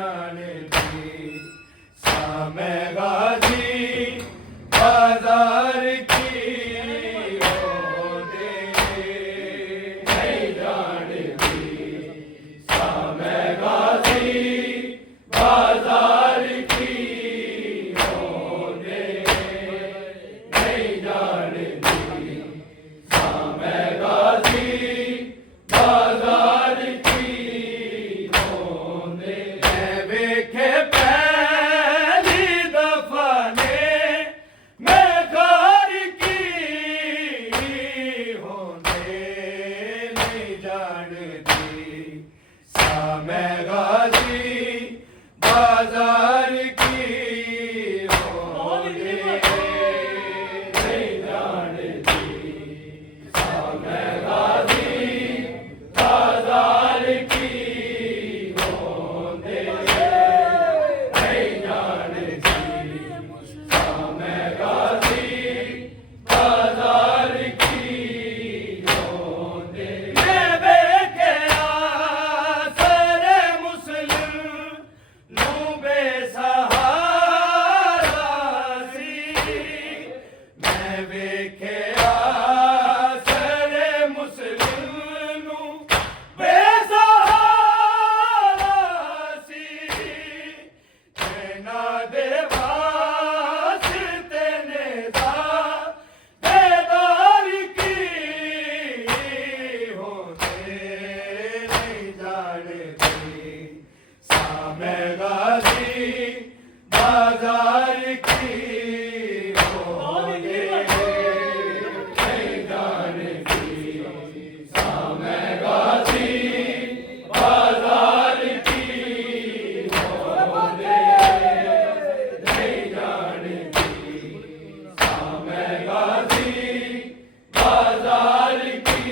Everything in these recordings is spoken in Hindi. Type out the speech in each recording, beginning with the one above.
जानती सामे गाजी बाजार की होंदे नहीं जानती सामे गाजी बाजार की होंदे नहीं जानती सामे गाजी बाजार की होंदे मैं वेखे पहली दफा ने मैं घर की होंदे नहीं जानती सामे गाजी बाजार की होंदे नहीं जानती सामे गाजी बाजार की होंदे नहीं जानती सामे गाजी बाजार की होंदे मैं वेखे आसरे मुस्लिम नू बेसहारा सी मैं वेखे आसरे मुस्लिम नू बेसहारा सी ना दे वास्ते ने बेदार की होंदे नहीं जानती सामे गाजी बाजार की होंदे नहीं जानती सामे गाजी बाजार की होंदे नहीं जानती सामे गाजी बाजार की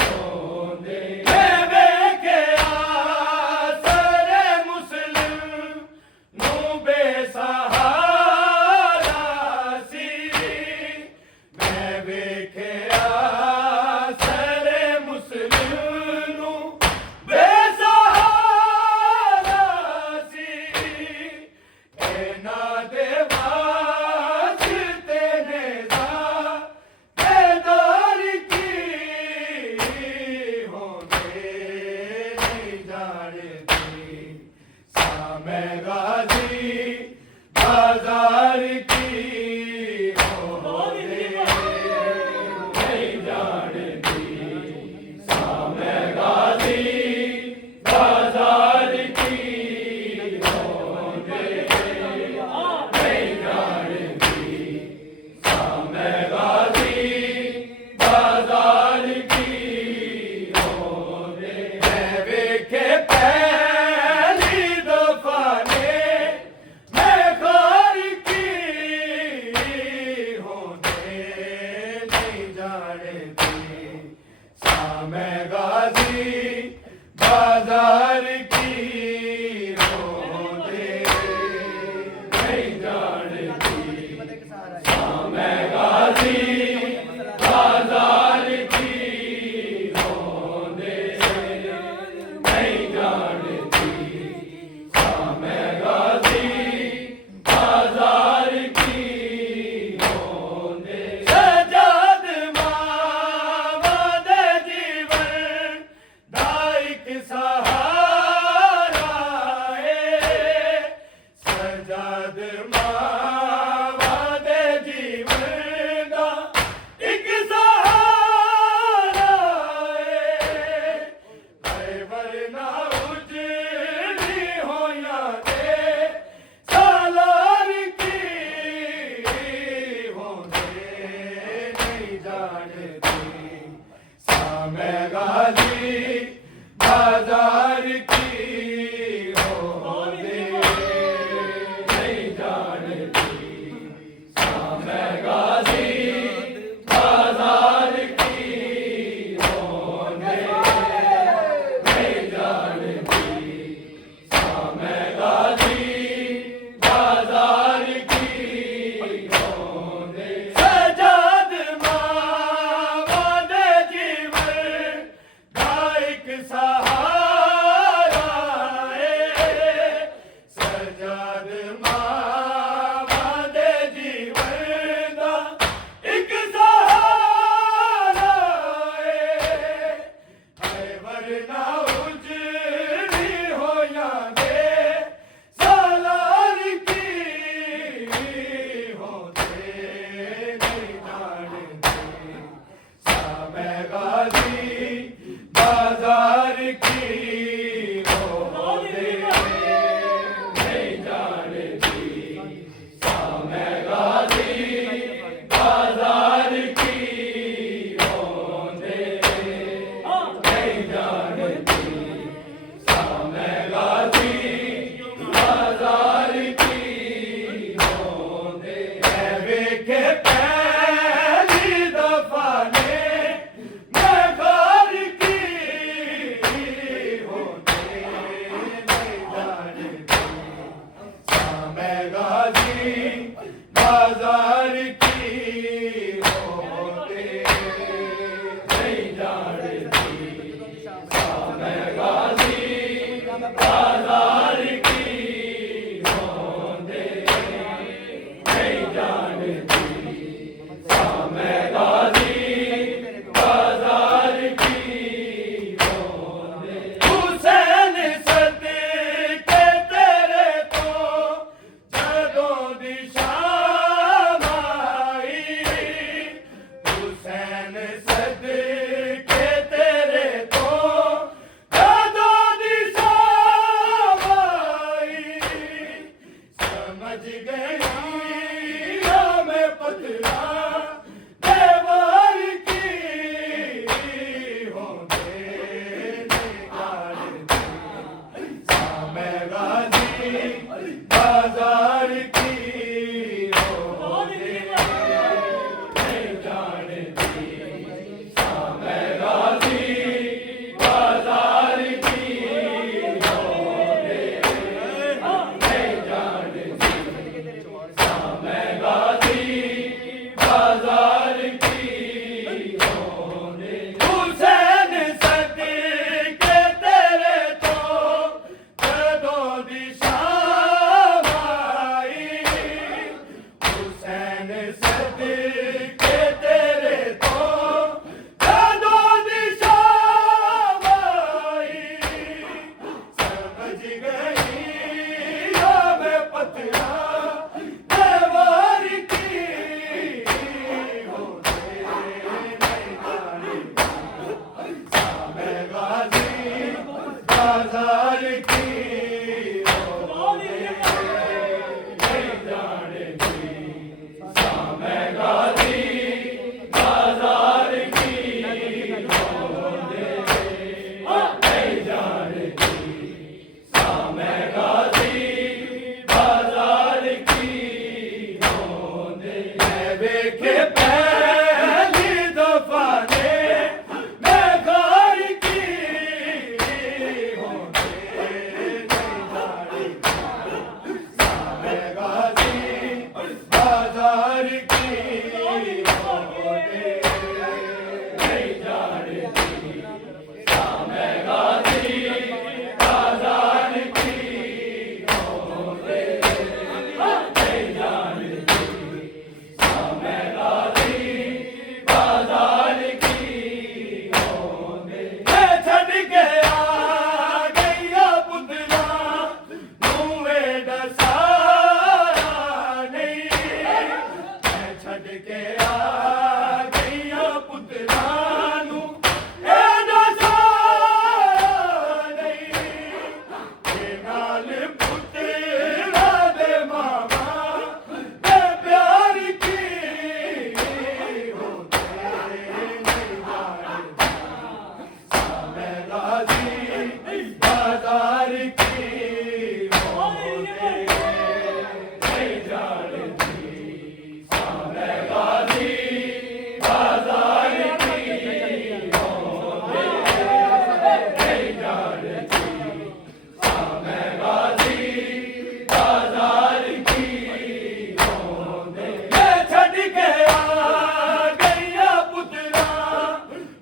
होंदे मैं वेखे आसरे मुस्लिम नू बेसहारा सी मैं वेखे आसरे मुस्लिम नू बेसहारा सी ना दे वास्ते ने बेदार की होंदे नहीं जानती सामे गाजी बाजार की होंदे नहीं जानती सामे गाजी बाजार की होंदे नहीं जानती सामे गाजी बाजार की होंदे मैं वेखे पहली दफा ने दी शाम आई, हुसैन सदके तेरे तो जादों दी शाम आई, समझ गई मैं पतला दीवार की होते नहीं जाने सामे गाजी बाजार की होते नहीं जाने सामे गाजी बाजार की होते नहीं जाने सामे गाजी बाजार की होते वेखे पहली दफा ने मैं घर की होते नहीं जाने सामे गाजी बाजार की होते नहीं जाने सामे गाजी बाजार की होते नहीं जाने सामे गाजी बाजार की होते मैं छड़ के आ गईया पुतला मुँहे डसाया नहीं, मैं छड़ के आ गईया पुतला मुँहे डसाया नहीं, ये नाल पुतला दे मामा दे प्यार की होते नहीं जाने सामे गाजी बाजार की होते नहीं जाने सामे गाजी बाजार की होते नहीं जाने सामे गाजी बाजार की होते मैं छड़ के आ गईया पुतला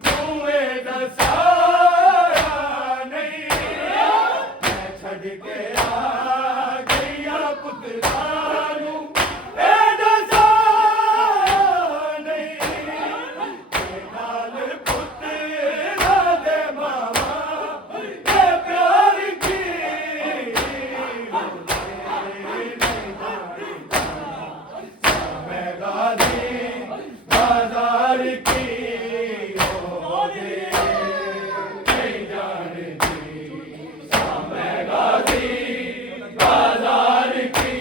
मुँहे डसाया नहीं, मैं छड़ के आ गईया पुतला मुँहे डसाया नहीं, ये नाल पुतला दे मामा दे प्यार की होते नहीं जाने सामे गाजी बाजार की होते नहीं जाने सामे गाजी बाजार की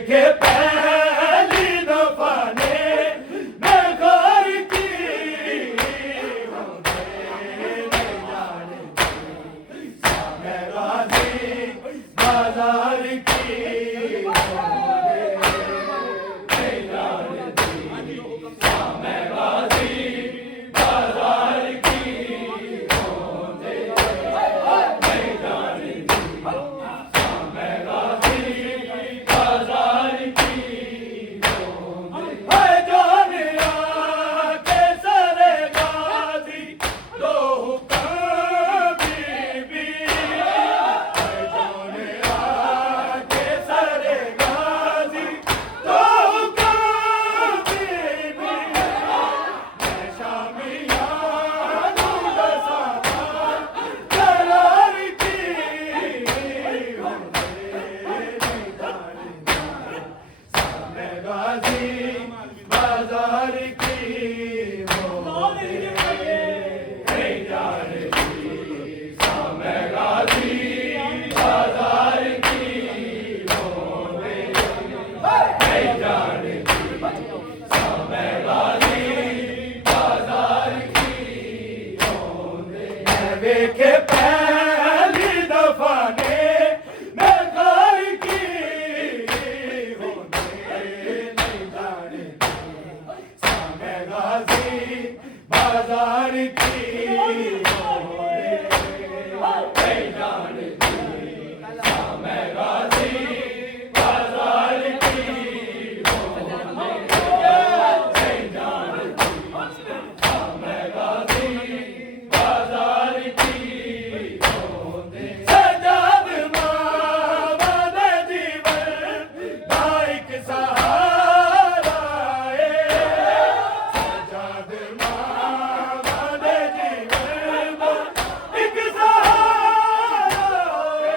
वेखे पहली दफा ने मैं घर की होंदे नहीं जाने सामे गाजी बाजार की होंदे नहीं जाने सामे गाजी बाजार की होंदे नहीं जाने सामे गाजी बाजार की होंदे जानिया के सरे गाजी दो हुक्म बीबी जानिया के सरे गाजी दो हुक्म बीबी मैं शामिया दूध सादा करार की होंदे नहीं जाने सामे गाजी बाजार की होंदे नहीं जाने सामे गाजी बाजार की होंदे नहीं जाने सामे गाजी बाजार की होंदे मैं वेखे पहली दफा ने मैं घर की होंदे नहीं जाने सामे गाजी बाजार की होंदे नहीं जाने सामे गाजी बाजार की होंदे नहीं जाने सामे गाजी बाजार की होंदे सजाद मामा दे जीवन दा एक सहारा है सजाद मामा दे जीवन दा एक सहारा है